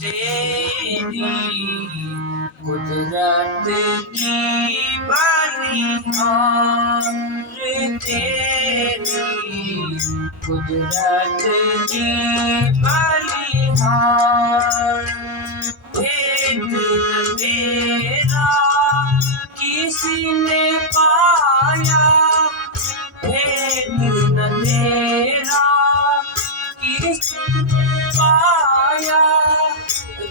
तेरी कुदरत की बलिहार, तेरी कुदरत की बलिहार। भेद न तेरा किसी ने पाया, भेद न तेरा किसी ने पाया।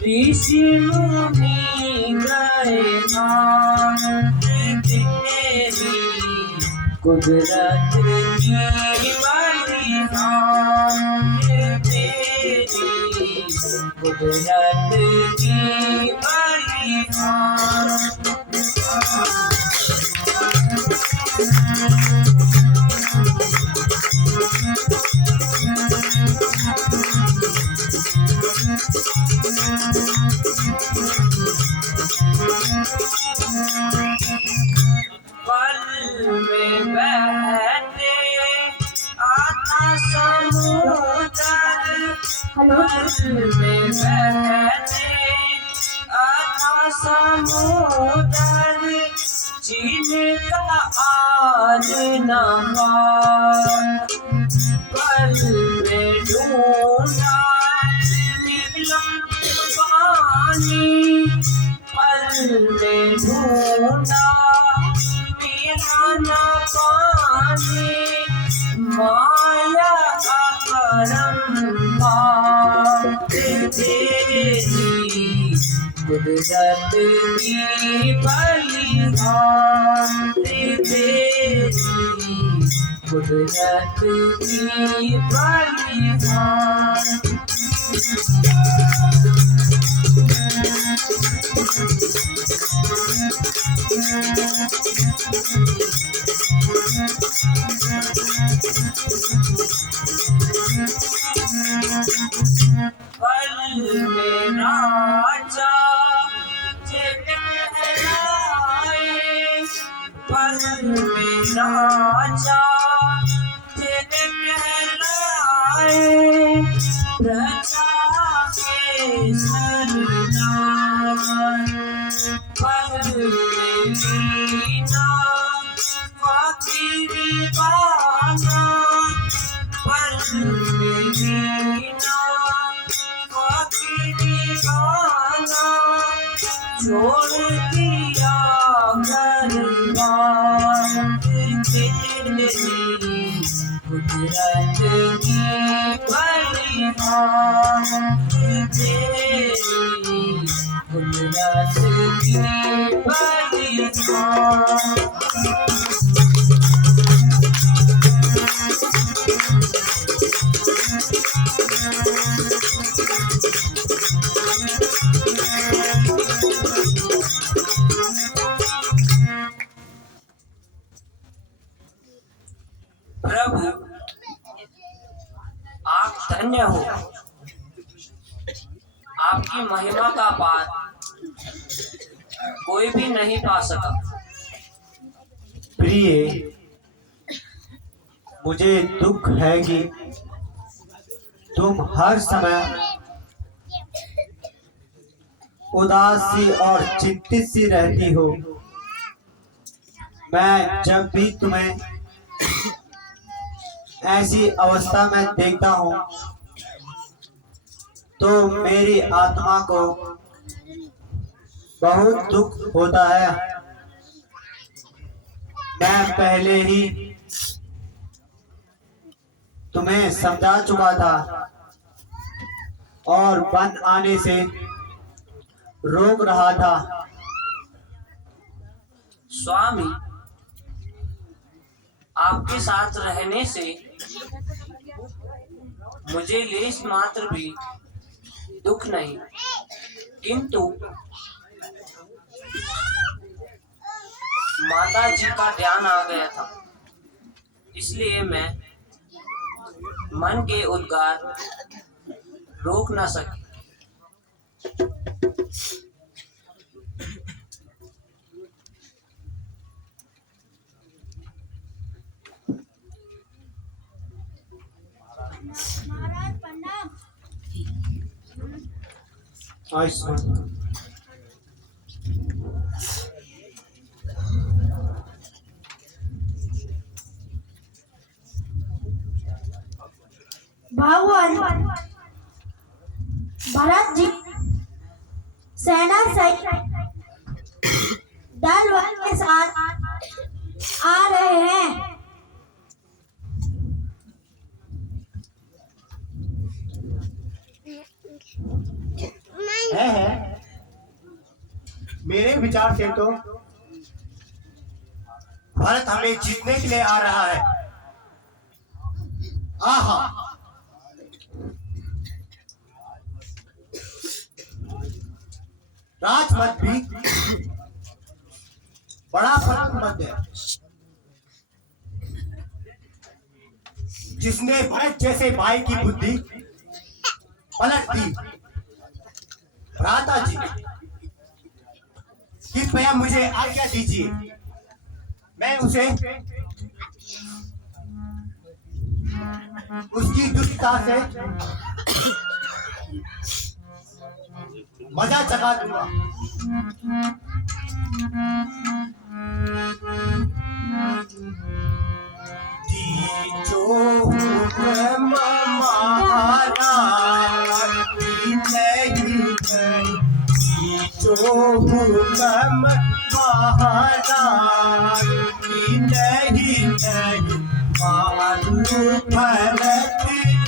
ऋषि मुनि गए हाथ, तेरी कुदरत की बलिहार, तेरी कुदरत की बलिहार। पल में बहते आता समुद्र, पल में बहते आता समुद्र। जिनका आज न पार, पल में ढूंढा मिला पानी, पल में ढूंढा मिला न पानी। माया अपरंपार, तेरी कुदरत की बलिहार, तेरी कुदरत की बलिहार। पल में राजा कहलाए, पल में राजा कहलाए। प्रजा के सरदार, पल में लीना फकीरी बाना, पल में लीना फकीरी बाना। छोड़ दिया घर-बार, तेरी कुदरत की बलिहार, तेरी कुदरत की बलिहार। प्रभु आप धन्य हो, आपकी महिमा का पार कोई भी नहीं पा सका। प्रिय, मुझे दुख है कि तुम हर समय उदास सी और चिंतित सी रहती हो। मैं जब भी तुम्हें ऐसी अवस्था में देखता हूँ तो मेरी आत्मा को बहुत दुख होता है। मैं पहले ही तुम्हें समझा चुका था और वन आने से रोक रहा था। स्वामी, आपके साथ रहने से मुझे लेश मात्र भी दुख नहीं, किंतु माता जी का ध्यान आ गया था, इसलिए मैं मन के उद्गार रोक न सकी। महाराज प्रणाम। आयुष्मान। भगवान भरत जी सेना सहित दल बल के साथ आ रहे हैं। है मेरे विचार से तो भारत हमें जीतने के लिए आ रहा है। आहा, राजमत भी बड़ा फर्क मत है, जिसने भरत जैसे भाई की बुद्धि पलट दी। भ्राता जी, कृपया मुझे आज्ञा दीजिए, मैं उसे उसकी दुष्टता से मजा चखा दूंगा। भरत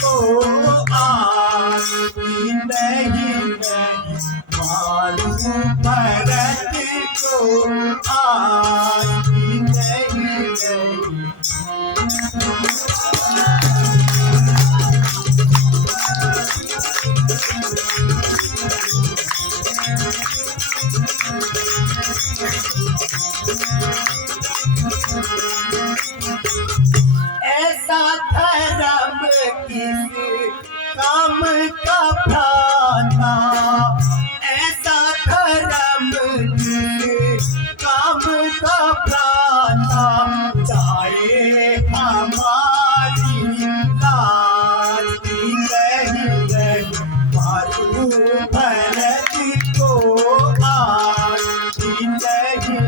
को आती नहीं मालूम, भरत को आती नहीं। ऐसा धर्म किस काम का भ्राता, ऐसा धर्म किस काम का भ्राता, चाहे हमारी लाज की नहीं मालूम, भरत को आती नहीं।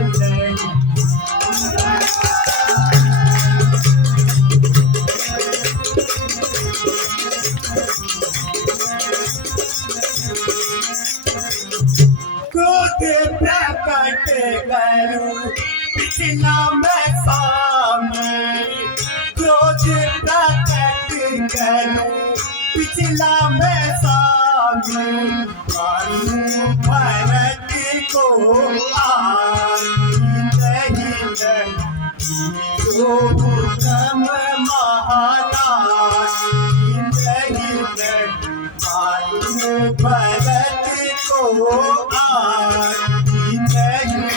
क्रोध प्रकट करूं पिछला मैं सामने, क्रोध प्रकट करूं पिछला मैं सामने, मारूं भरत को आती नहीं। जो हुक्म महाराज नहीं, मारूं भरत को आती नहीं।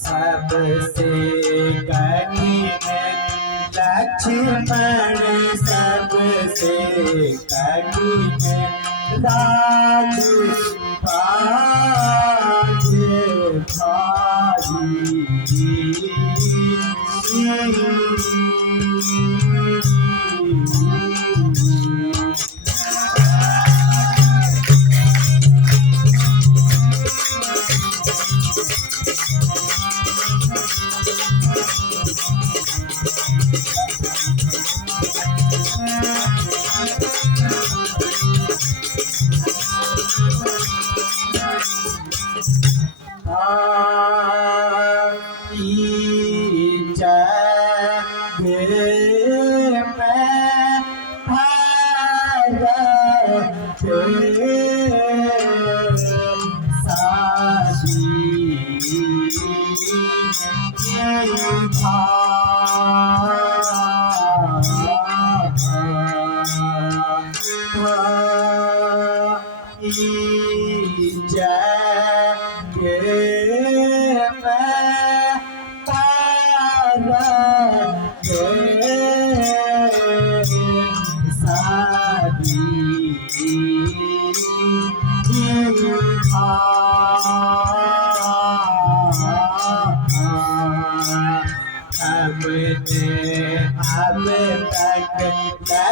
सबसे कठिन लक्ष्मण, सबसे कठिन राज भाई।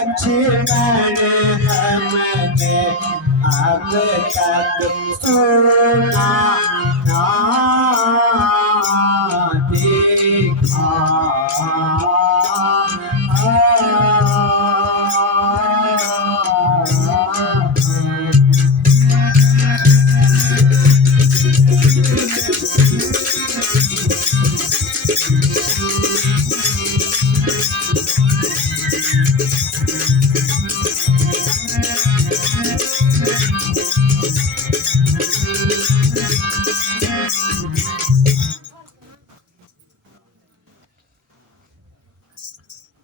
लक्ष्मण हमने अब तक सुना ना देखा।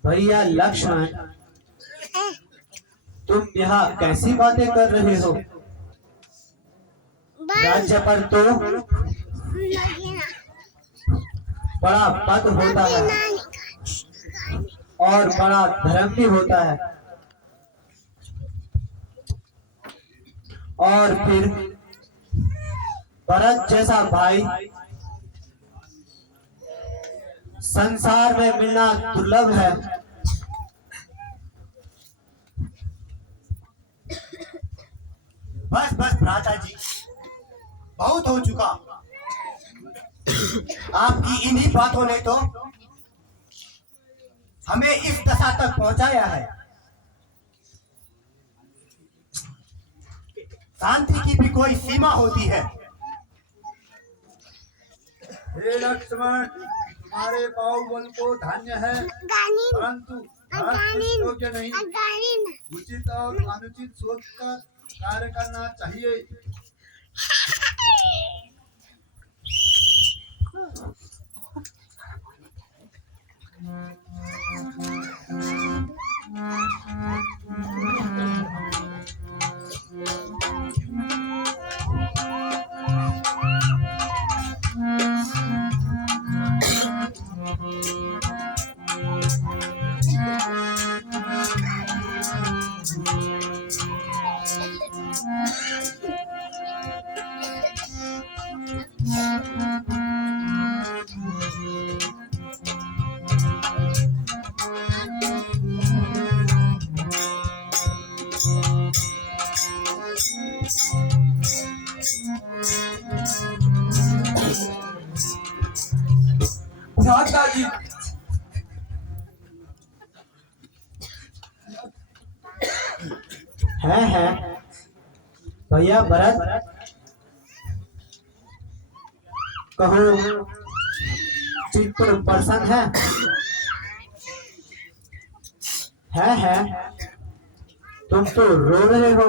भैया लक्ष्मण, तुम यहाँ कैसी बातें कर रहे हो? राज्य पर तो बड़ा पद होता है और बड़ा धर्म भी होता है, और फिर भरत जैसा भाई संसार में मिलना दुर्लभ है। बस बस भ्राता जी, बहुत हो चुका। आपकी इन्हीं बातों ने तो हमें इस दशा तक पहुंचाया है। शांति की भी कोई सीमा होती है। हे लक्ष्मण, तुम्हारे बाहुबल को धान्य है, परंतु योग्य नहीं। उचित और अनुचित सोचकर कार्य करना चाहिए। भ्राता जी, है भैया भरत, कहो चित्त प्रसन्न है। तुम तो रो रहे हो,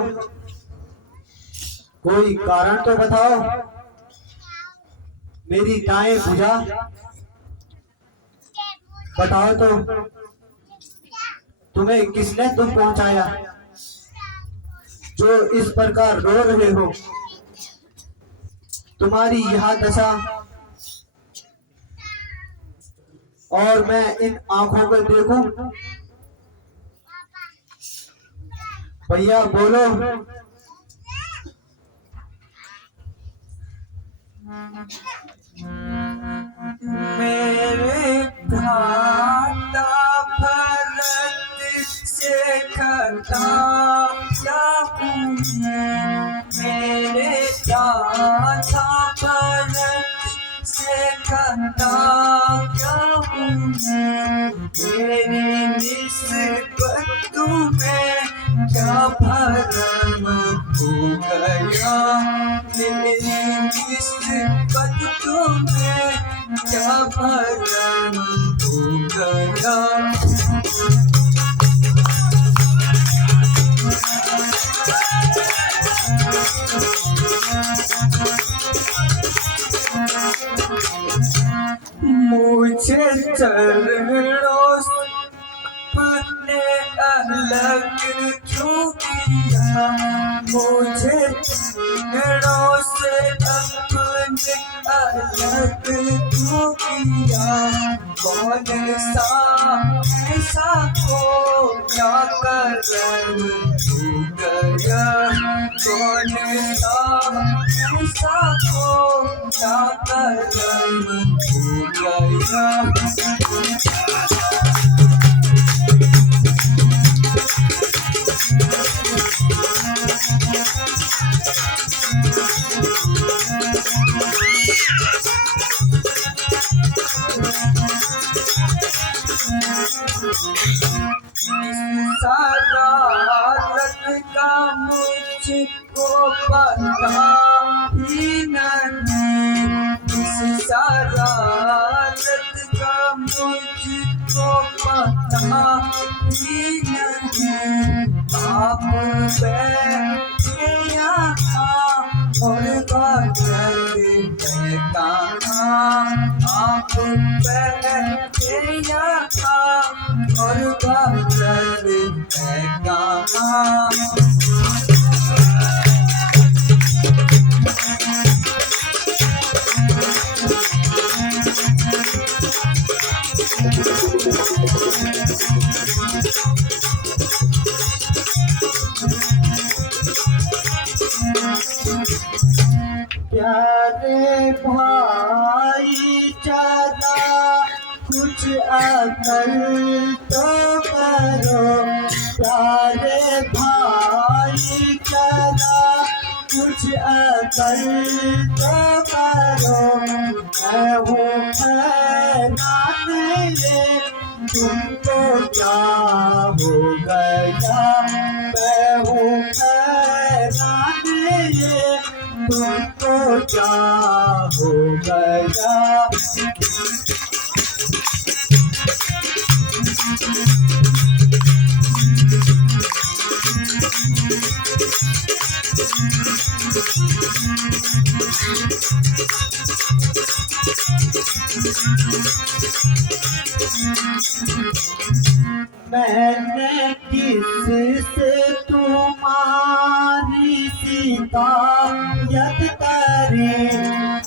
कोई कारण तो बताओ। मेरी दाएं भुजा बताओ तो, तुम्हें किसने दुख पहुंचाया जो इस प्रकार रो रहे हो? तुम्हारी यह दशा और मैं इन आंखों को देखूं? भैया बोलो। मेरे भ्राता भरत से खता क्या हूँ, मेरे भ्राता भरत से खता क्या हूँ, मेरी निस्बत तुम्हें क्या भरम हो गया, मेरी निस्बत तुम्हें क्या भरम हो गया। मुझे चरणों अपने अलग क्यों किया, मुझे चरणों से अपने अलग क्यों किया, कौन सा ऐसा को क्या करम हो गया, कौन सा ऐसा को क्या करम हो गया। मुझको पता ही नहीं इस शरारत का मुझको पता ही नहीं आप बैठे यहाँ और बात है कहाँ आप बैठे यहाँ और बात है कहाँ प्यारे भाई चारा कुछ अकल तो करो प्यारे भाई चारा कुछ अकल तो करो मैं हूँ हैरान रे तुमको क्या हो गया मैं हूँ हैरान रे तुमको क्या हो गया मैंने किससे तुम्हारी शिकायत करी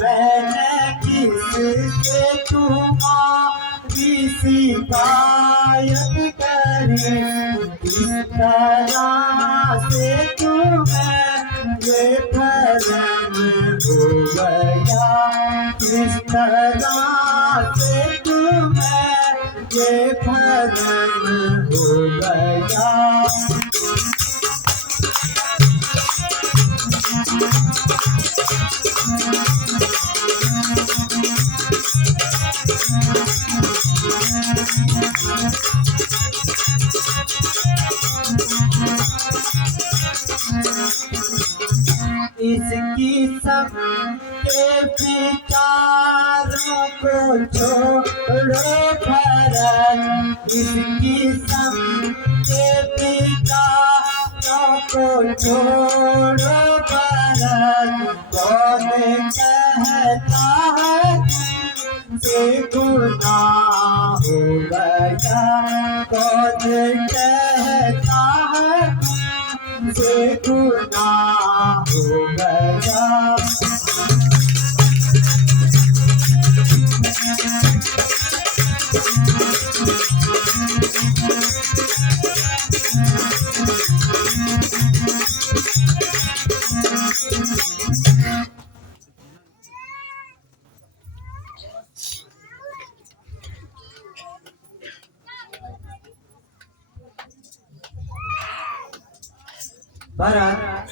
मैंने किससे तुम्हारी शिकायत करी किस तरह से तुम्हें ये भरम हो गया किस तरह से तुम्हें ये भरम हो गया इसकी सब के विचारों को छोड़ो भरत इसकी सब के विचारों को छोड़ो भरत कौन कहता है से गुनाह हो गया कौन कहता है से गुनाह हो गया भरत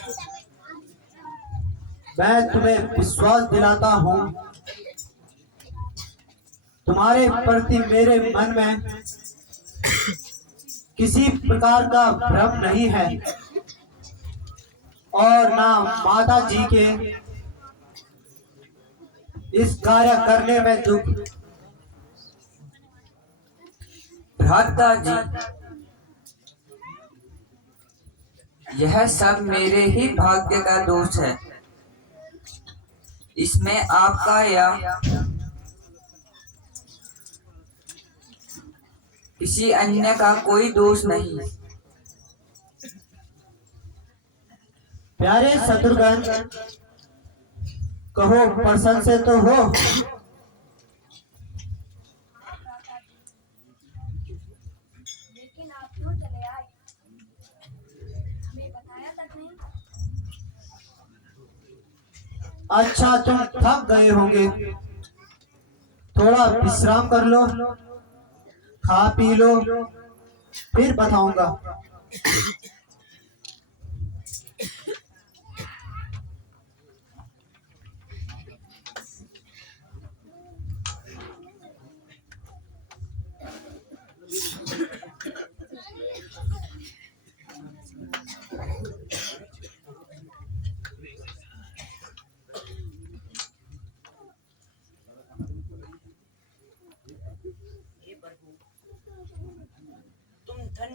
मैं तुम्हें विश्वास दिलाता हूँ तुम्हारे प्रति मेरे मन में किसी प्रकार का भ्रम नहीं है और ना माता जी के इस कार्य करने में दुख भ्राता जी यह सब मेरे ही भाग्य का दोष है इसमें आपका या किसी अन्य का कोई दोष नहीं प्यारे शत्रुघ्न कहो प्रसन्न से तो हो लेकिन आप क्यों चले आए हमें बताया तक नहीं अच्छा तुम थक गए होंगे थोड़ा विश्राम कर लो खा पी लो फिर बताऊंगा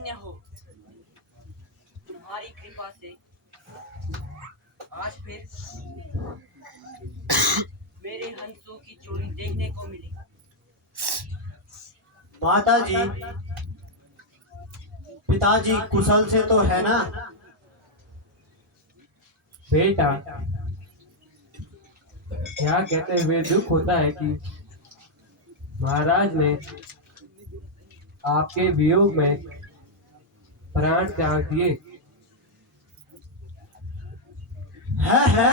धन्य हो, तुम्हारी कृपा से आज फिर मेरे हंसों की जोड़ी देखने को मिली। माता जी, पिताजी कुशल से तो है ना? बेटा, यहाँ कहते हुए दुख होता है कि महाराज ने आपके वियोग में प्राण त्याग दिए। है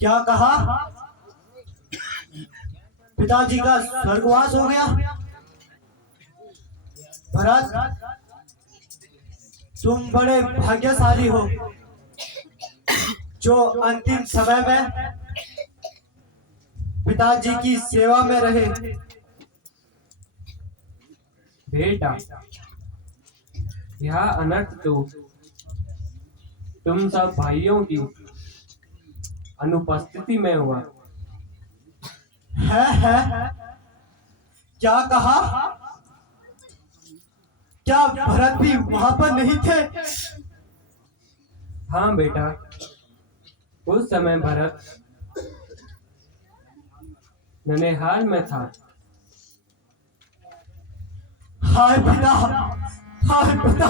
क्या कहा? पिताजी का स्वर्गवास हो गया? भरत, तुम बड़े भाग्यशाली हो जो अंतिम समय में पिताजी की सेवा में रहे। बेटा, यह अनर्थ तो तुम सब भाइयों की अनुपस्थिति में हुआ। है क्या कहा? क्या भरत भी वहां पर नहीं थे? हाँ बेटा, उस समय भरत ननिहाल में था। हाय पिता, हाय पिता,